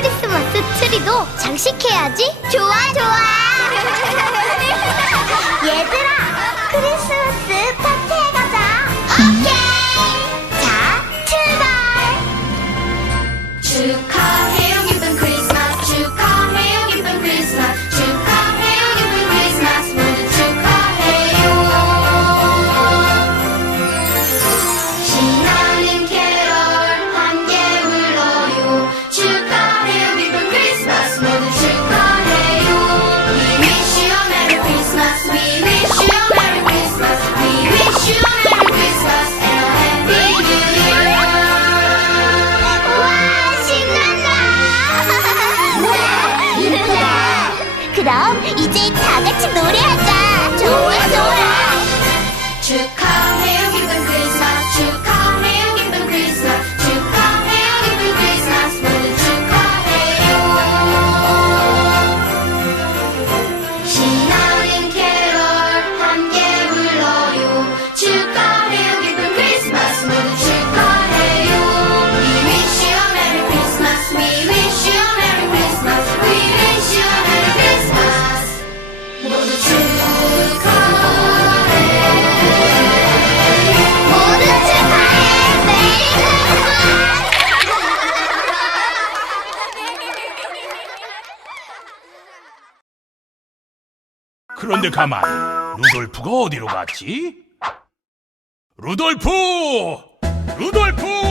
크리스마스 트리도 장식해야지. 좋아, 좋아. 이제 다 같이 노래하자. 좋아, 좋아. 축하. 그런데 가만, 루돌프가 어디로 갔지? 루돌프! 루돌프!